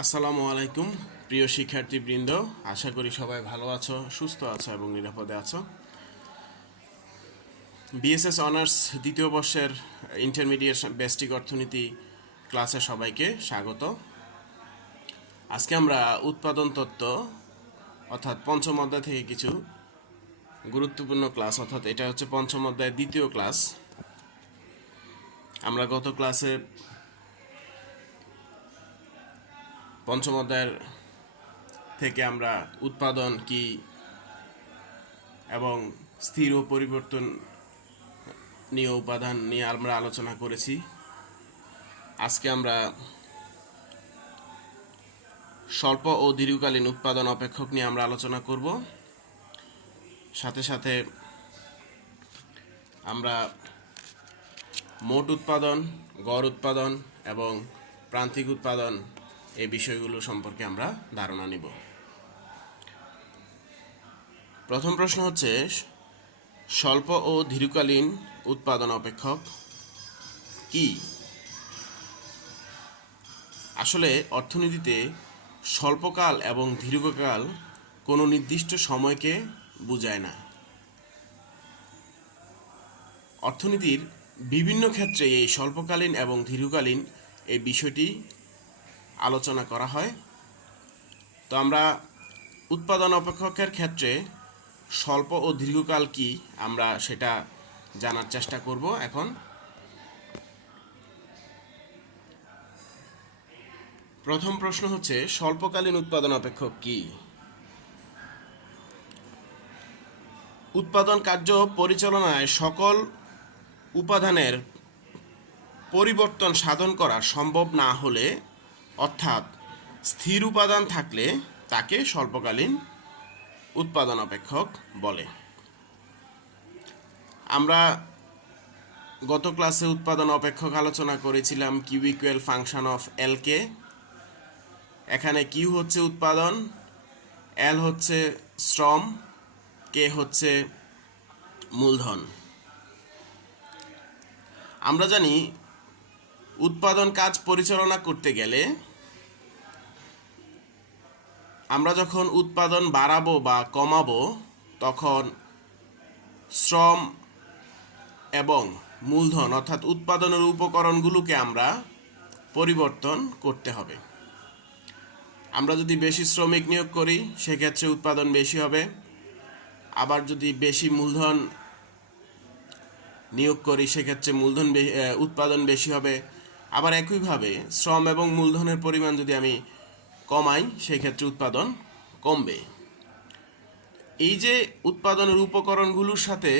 আসসালামু আলাইকুম প্রিয় শিক্ষার্থীবৃন্দ, আশা করি সবাই ভালো আছো, সুস্থ আছো এবং নিরাপদে আছো। বিএসএস অনার্স দ্বিতীয় বর্ষের ইন্টারমিডিয়েট ব্যষ্টিক অর্থনীতি ক্লাসে সবাইকে স্বাগত। আজকে আমরা উৎপাদন তত্ত্ব অর্থাৎ পঞ্চম অধ্যায় থেকে কিছু গুরুত্বপূর্ণ ক্লাস, অর্থাৎ এটা হচ্ছে পঞ্চম অধ্যায়ের দ্বিতীয় ক্লাস। আমরা গত ক্লাসে পঞ্চম অধ্যায়ের থেকে আমরা উৎপাদন কি এবং স্থির ও পরিবর্তনীয় উপাদান নিয়ে আমরা আলোচনা করেছি। আজকে আমরা স্বল্প ও দীর্ঘকালীন উৎপাদন অপেক্ষক নিয়ে আমরা আলোচনা করব। সাথে সাথে আমরা মোট উৎপাদন, গড় উৎপাদন এবং প্রান্তিক উৎপাদন এই বিষয়গুলো সম্পর্কে আমরা ধারণা নিব। প্রথম প্রশ্ন হচ্ছে, স্বল্প ও দীর্ঘকালীন উৎপাদন অপেক্ষক কি? আসলে অর্থনীতিতে স্বল্পকাল এবং দীর্ঘকাল কোনো নির্দিষ্ট সময়কে বোঝায় না। অর্থনীতির বিভিন্ন ক্ষেত্রে এই স্বল্পকালীন এবং দীর্ঘকালীন এই বিষয়টি আলোচনা করা হয়। তো আমরা উৎপাদন অপেক্ষকের ক্ষেত্রে স্বল্প ও দীর্ঘকাল কি আমরা সেটা জানার চেষ্টা করব। এখন প্রথম প্রশ্ন হচ্ছে, স্বল্পকালীন উৎপাদন অপেক্ষক কি? উৎপাদন কার্য পরিচালনায় সকল উপাদানের পরিবর্তন সাধন করা সম্ভব না হলে, অর্থাৎ স্থির উপাদান থাকলে তাকে স্বল্পকালীন উৎপাদন অপেক্ষক বলে। আমরা গত ক্লাসে উৎপাদন অপেক্ষক আলোচনা করেছিলাম কিউ ইকুয়াল ফাংশন অফ এল কে। এখানে কিউ হচ্ছে উৎপাদন, এল হচ্ছে শ্রম, কে হচ্ছে মূলধন। আমরা জানি উৎপাদন কাজ পরিচালনা করতে গেলে আমরা যখন উৎপাদন বাড়াবো বা কমাবো তখন শ্রম এবং মূলধন অর্থাৎ উৎপাদনের উপকরণগুলোকে আমরা পরিবর্তন করতে হবে। আমরা যদি বেশি শ্রমিক নিয়োগ করি সেক্ষেত্রে উৎপাদন বেশি হবে, আবার যদি বেশি মূলধন নিয়োগ করি সেক্ষেত্রে উৎপাদন বেশি হবে। আবার একইভাবে শ্রম এবং মূলধনের পরিমাণ যদি আমি কমাই সেক্ষেত্রে উৎপাদন কমবে। এই যে উৎপাদনের উপকরণগুলোর সাথে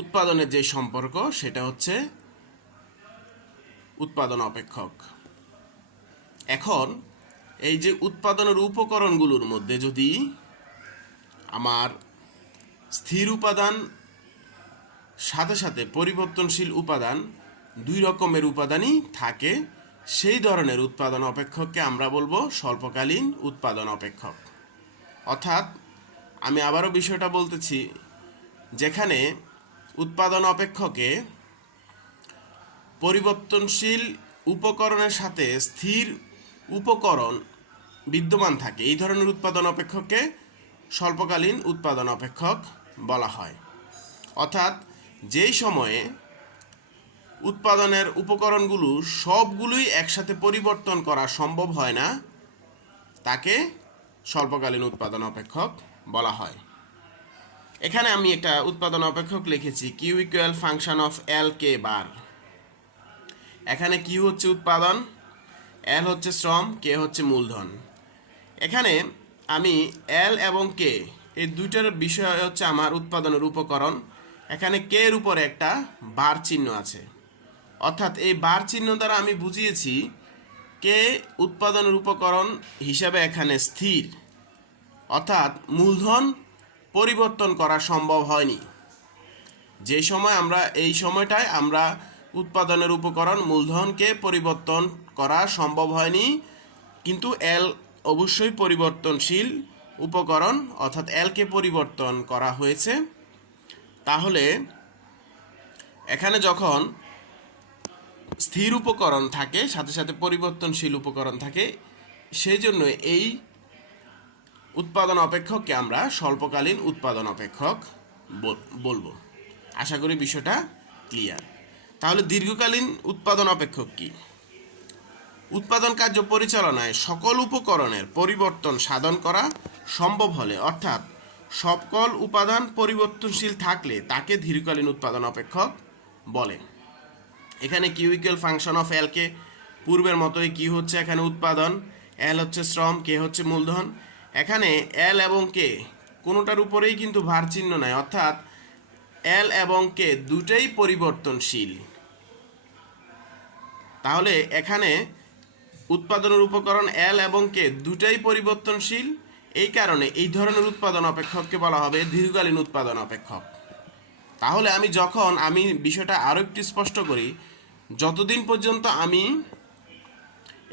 উৎপাদনের যে সম্পর্ক সেটা হচ্ছে উৎপাদন অপেক্ষক। এখন এই যে উৎপাদনের উপকরণগুলোর মধ্যে যদি আমার স্থির উপাদান সাথে সাথে পরিবর্তনশীল উপাদান দুই রকমের উপাদানই থাকে, সেই ধরনের উৎপাদন অপেক্ষককে আমরা বলবো স্বল্পকালীন উৎপাদন অপেক্ষক। অর্থাৎ আমি আবারও বিষয়টা বলতেছি, যেখানে উৎপাদন অপেক্ষকে পরিবর্তনশীল উপকরণের সাথে স্থির উপকরণ বিদ্যমান থাকে, এই ধরনের উৎপাদন অপেক্ষককে স্বল্পকালীন উৎপাদন অপেক্ষক বলা হয়। অর্থাৎ যেই সময়ে উৎপাদনের উপকরণগুলো সবগুলোই একসাথে পরিবর্তন করা সম্ভব হয় না তাকে স্বল্পকালীন উৎপাদন অপেক্ষক বলা হয়। এখানে আমি একটা উৎপাদন অপেক্ষক লিখেছি কিউ ইকুয়াল ফাংশন অফ এল কে বার। এখানে কিউ হচ্ছে উৎপাদন, এল হচ্ছে শ্রম, কে হচ্ছে মূলধন। এখানে আমি এল এবং কে এই দুইটার বিষয় হচ্ছে আমার উৎপাদনের উপকরণ। এখানে কে এর উপরে একটা বার চিহ্ন আছে, অর্থাৎ এই বার চিহ্ন দ্বারা আমি বুঝিয়েছি কে উৎপাদনের উপকরণ হিসাবে এখানে স্থির, অর্থাৎ মূলধন পরিবর্তন করা সম্ভব হয়নি। যে সময় এই সময়টায় আমরা উৎপাদনের উপকরণ মূলধনকে পরিবর্তন করা সম্ভব হয়নি, কিন্তু এল অবশ্যই পরিবর্তনশীল উপকরণ, অর্থাৎ এলকে পরিবর্তন করা হয়েছে। তাহলে এখানে যখন স্থির উপকরণ থাকে, সাথে সাথে পরিবর্তনশীল উপকরণ থাকে, সেই জন্য এই উৎপাদন অপেক্ষককে আমরা স্বল্পকালীন উৎপাদন অপেক্ষক বলবো। আশা করি বিষয়টা ক্লিয়ার। তাহলে দীর্ঘকালীন উৎপাদন অপেক্ষক কি? উৎপাদন কার্য পরিচালনায় সকল উপকরণের পরিবর্তন সাধন করা সম্ভব হলে, অর্থাৎ সকল উপাদান পরিবর্তনশীল থাকলে তাকে দীর্ঘকালীন উৎপাদন অপেক্ষক বলে। এখানে কিউ ইকুয়াল ফাংশন অফ এল কে পূর্বের মতোই, কিউ হচ্ছে এখানে উৎপাদন, এল হচ্ছে শ্রম, কে হচ্ছে মূলধন। এখানে এল এবং কে কোনোটার উপরেই কিন্তু ভার চিহ্ন নাই, অর্থাৎ এল এবং কে দুটোই পরিবর্তনশীল। তাহলে এখানে উৎপাদনের উপকরণ এল এবং কে দুটোই পরিবর্তনশীল, এই কারণে এই ধরনের উৎপাদন অপেক্ষককে বলা হবে দীর্ঘকালীন উৎপাদন অপেক্ষক। তাহলে আমি বিষয়টা আরও একটু স্পষ্ট করি, যতদিন পর্যন্ত আমি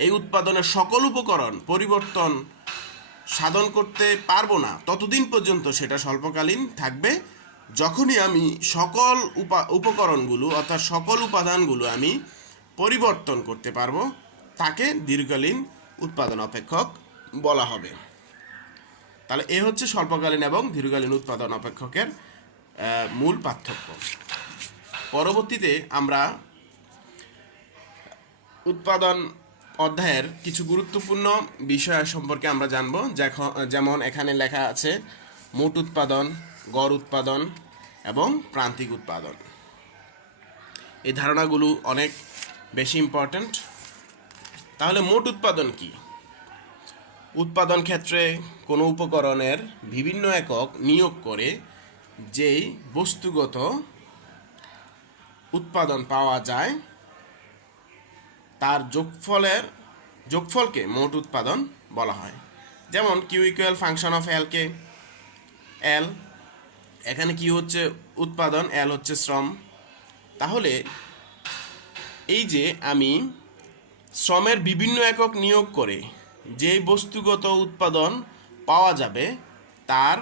এই উৎপাদনের সকল উপকরণ পরিবর্তন সাধন করতে পারবো না, ততদিন পর্যন্ত সেটা স্বল্পকালীন থাকবে। যখনই আমি সকল উপকরণগুলো অর্থাৎ সকল উপাদানগুলো আমি পরিবর্তন করতে পারবো, তাকে দীর্ঘকালীন উৎপাদন অপেক্ষক বলা হবে। তাহলে এ হচ্ছে স্বল্পকালীন এবং দীর্ঘকালীন উৎপাদন অপেক্ষকের মূল পার্থক্য। পরবর্তীতে আমরা উৎপাদন অধ্যায়ের কিছু গুরুত্বপূর্ণ বিষয় সম্পর্কে আমরা জানব। যেমন এখানে লেখা আছে মোট উৎপাদন, গড় উৎপাদন এবং প্রান্তিক উৎপাদন। এই ধারণাগুলো অনেক বেশি ইম্পর্ট্যান্ট। তাহলে মোট উৎপাদন কি? উৎপাদন ক্ষেত্রে কোনো উপকরণের বিভিন্ন একক নিয়োগ করে যেই বস্তুগত উৎপাদন পাওয়া যায় তার যোগফলকে মোট উৎপাদন বলা হয়। যেমন কিউ ইকুয়াল ফাংশন অফ এল কে এল, এখানে কিউ হচ্ছে উৎপাদন, এল হচ্ছে শ্রম। তাহলে এই যে আমি শ্রমের বিভিন্ন একক নিয়োগ করে যে বস্তুগত উৎপাদন পাওয়া যাবে তার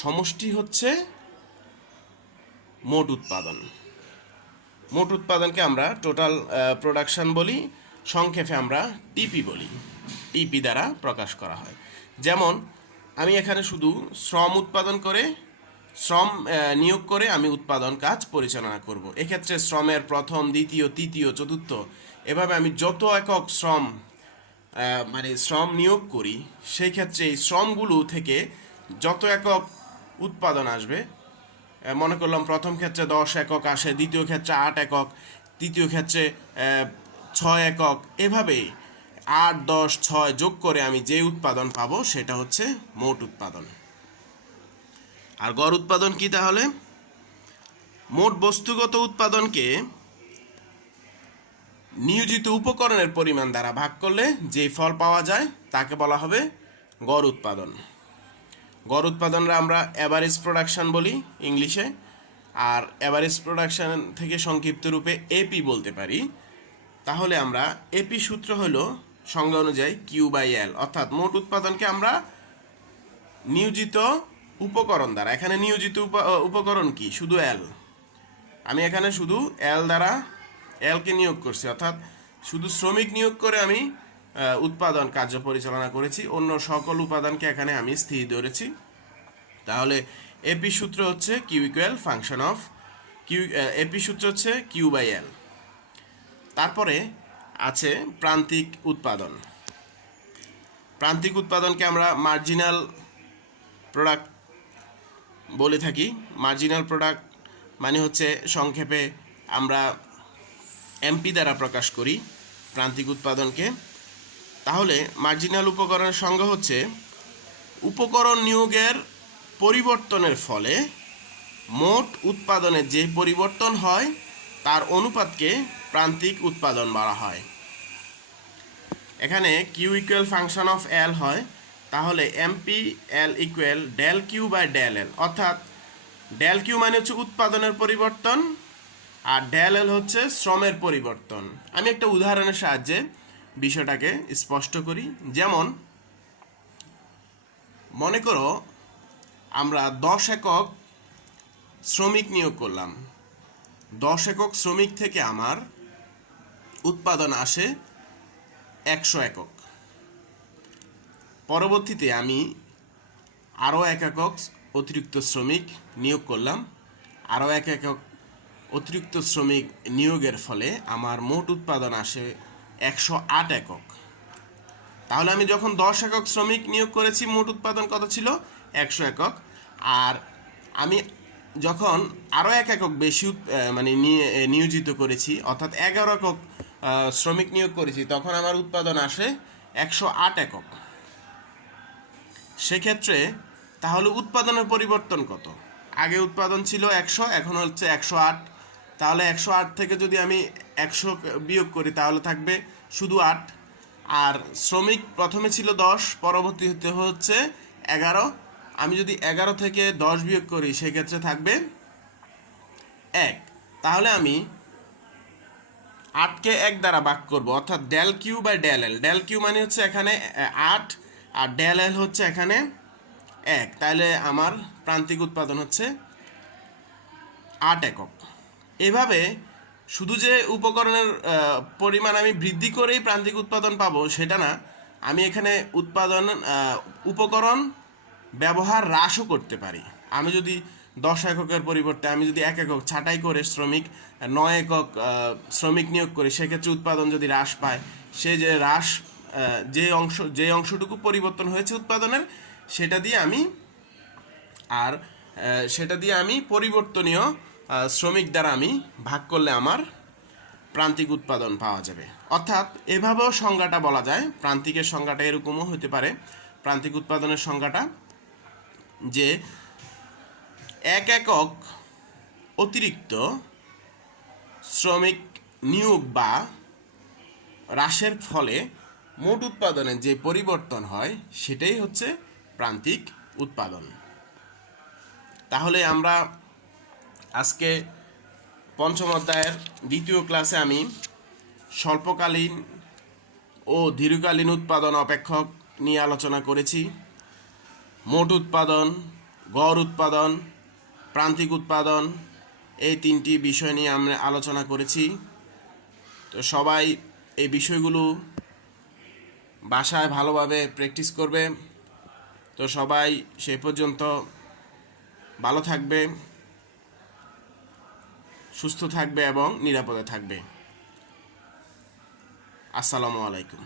সমষ্টি হচ্ছে মোট উৎপাদন। মোট উৎপাদনকে আমরা টোটাল প্রোডাকশন বলি, সংক্ষেপে আমরা টিপি বলি। টিপি দ্বারা প্রকাশ করা হয়। যেমন আমি এখানে শুধু শ্রম উৎপাদন করে নিয়োগ করে আমি উৎপাদন কাজ পরিচালনা করব। এক্ষেত্রে শ্রমের প্রথম, দ্বিতীয়, তৃতীয়, চতুর্থ এভাবে আমি যত একক শ্রম নিয়োগ করি, সেই ক্ষেত্রে এই শ্রমগুলো থেকে যত একক উৎপাদন আসবে, মনে করলাম প্রথম ক্ষেত্রে 10 একক আসে, দ্বিতীয় ক্ষেত্রে 8 একক, তৃতীয় ক্ষেত্রে 6 একক, এভাবে 8, 10, 6 যোগ করে আমি যে উৎপাদন পাবো সেটা হচ্ছে মোট উৎপাদন। আর গড় উৎপাদন কি? তাহলে মোট বস্তুগত উৎপাদনকে নিয়োজিত উপকরণের পরিমাণ দ্বারা ভাগ করলে যে ফল পাওয়া যায় তাকে বলা হবে গড় উৎপাদন। গড় উৎপাদনরা আমরা অ্যাভারেজ প্রোডাকশন বলি ইংলিশে, আর অ্যাভারেজ প্রোডাকশন থেকে সংক্ষিপ্ত রূপে এপি বলতে পারি। তাহলে আমরা এপি সূত্র হলো সংজ্ঞা অনুযায়ী কিউ বাই এল, অর্থাৎ মোট উৎপাদনকে আমরা নিয়োজিত উপকরণ দ্বারা, এখানে নিয়োজিত উপকরণ কি? শুধু এল। আমি এখানে শুধু এল দ্বারা এলকে নিয়োগ করছি, অর্থাৎ শুধু শ্রমিক নিয়োগ করে আমি উৎপাদন কার্য পরিচালনা করেছি, অন্য সকল উপাদানকে এখানে আমি স্থির ধরেছি। তাহলে এপি সূত্র হচ্ছে Q equal function of Q, AP সূত্র হচ্ছে কিউ বাই এল। তারপরে আছে প্রান্তিক উৎপাদন। প্রান্তিক উৎপাদনকে আমরা মার্জিনাল প্রোডাক্ট বলে থাকি। মার্জিনাল প্রোডাক্ট মানে হচ্ছে সংক্ষেপে আমরা এমপি দ্বারা প্রকাশ করি প্রান্তিক উৎপাদনকে। তাহলে মার্জিনাল উপকরণের সংজ্ঞা হচ্ছে উপকরণ নিয়োগের পরিবর্তনের ফলে মোট উৎপাদনের যে পরিবর্তন হয় তার অনুপাতকে প্রান্তিক উৎপাদন বলা হয়। এখানে Q equal function of L হয়, তাহলে MP L equal del Q by del L, অর্থাৎ ডেল কিউ মানে হচ্ছে উৎপাদনের পরিবর্তন আর ডেল এল হচ্ছে শ্রমের পরিবর্তন। আমি একটা উদাহরণের সাহায্যে বিষয়টাকে স্পষ্ট করি। যেমন মনে করো আমরা 10 একক শ্রমিক নিয়োগ করলাম। 10 একক শ্রমিক থেকে আমার উৎপাদন আসে 100 একক। পরবর্তীতে আমি আরও 1 একক অতিরিক্ত শ্রমিক নিয়োগ করলাম। আরও 1 একক অতিরিক্ত শ্রমিক নিয়োগের ফলে আমার মোট উৎপাদন আসে 108 একক। তাহলে আমি যখন 10 একক শ্রমিক নিয়োগ করেছি, মোট উৎপাদন কত ছিল? 100 একক। আর আমি যখন আরও 1 একক বেশি মানে নিয়োজিত করেছি, অর্থাৎ 11 একক শ্রমিক নিয়োগ করেছি, তখন আমার উৎপাদন আসে 108 একক। সেক্ষেত্রে তাহলে উৎপাদনের পরিবর্তন কত? আগে উৎপাদন ছিল 100, এখন হচ্ছে 108। তাহলে 108 থেকে যদি আমি 100 বিয়োগ করি তাহলে থাকবে শুধু 8। আর শ্রমিক প্রথমে ছিল 10, পরবর্তীতে হচ্ছে 11। আমি যদি 11 থেকে 10 বিয়োগ করি সেক্ষেত্রে থাকবে 1। তাহলে আমি 8কে 1 দ্বারা ভাগ করব, অর্থাৎ del Q by del L. Del Q মানে হচ্ছে এখানে 8 আর ডেল এল হচ্ছে এখানে 1। তাহলে আমার প্রান্তিক উৎপাদন হচ্ছে 8 একক। এভাবে শুধু যে উপকরণের পরিমাণ আমি বৃদ্ধি করেই প্রান্তিক উৎপাদন পাবো সেটা না, আমি এখানে উপকরণ ব্যবহার হ্রাসও করতে পারি। আমি যদি 10 এককের পরিবর্তে আমি যদি 1 একক ছাঁটাই করে 9 একক শ্রমিক নিয়োগ করি, সেক্ষেত্রে উৎপাদন যদি হ্রাস পায়, সে যে হ্রাস যে অংশটুকু পরিবর্তন হয়েছে উৎপাদনের, সেটা দিয়ে আমি পরিবর্তনীয় শ্রমিক দ্বারা আমি ভাগ করলে আমার প্রান্তিক উৎপাদন পাওয়া যাবে। অর্থাৎ এভাবেও সংজ্ঞাটা বলা যায়। প্রান্তিকের সংজ্ঞাটা এরকমও হতে পারে। প্রান্তিক উৎপাদনের সংজ্ঞাটা যে 1 একক অতিরিক্ত শ্রমিক নিয়োগ বা হ্রাসের ফলে মোট উৎপাদনের যে পরিবর্তন হয় সেটাই হচ্ছে প্রান্তিক উৎপাদন। তাহলে আমরা আজকে পঞ্চম অধ্যায়ের 2য় ক্লাসে আমি স্বল্পকালীন ও দীর্ঘকালীন উৎপাদন অপেক্ষক নিয়ে আলোচনা করেছি। মোট উৎপাদন, গড় উৎপাদন, প্রান্তিক উৎপাদন, এই 3টি বিষয় নিয়ে আমরা আলোচনা করেছি। তো সবাই এই বিষয়গুলো বাসায় ভালোভাবে প্র্যাকটিস করবে। তো সবাই সে পর্যন্ত ভালো থাকবে, সুস্থ থাকবে এবং নিরাপদে থাকবে। আসসালামু আলাইকুম।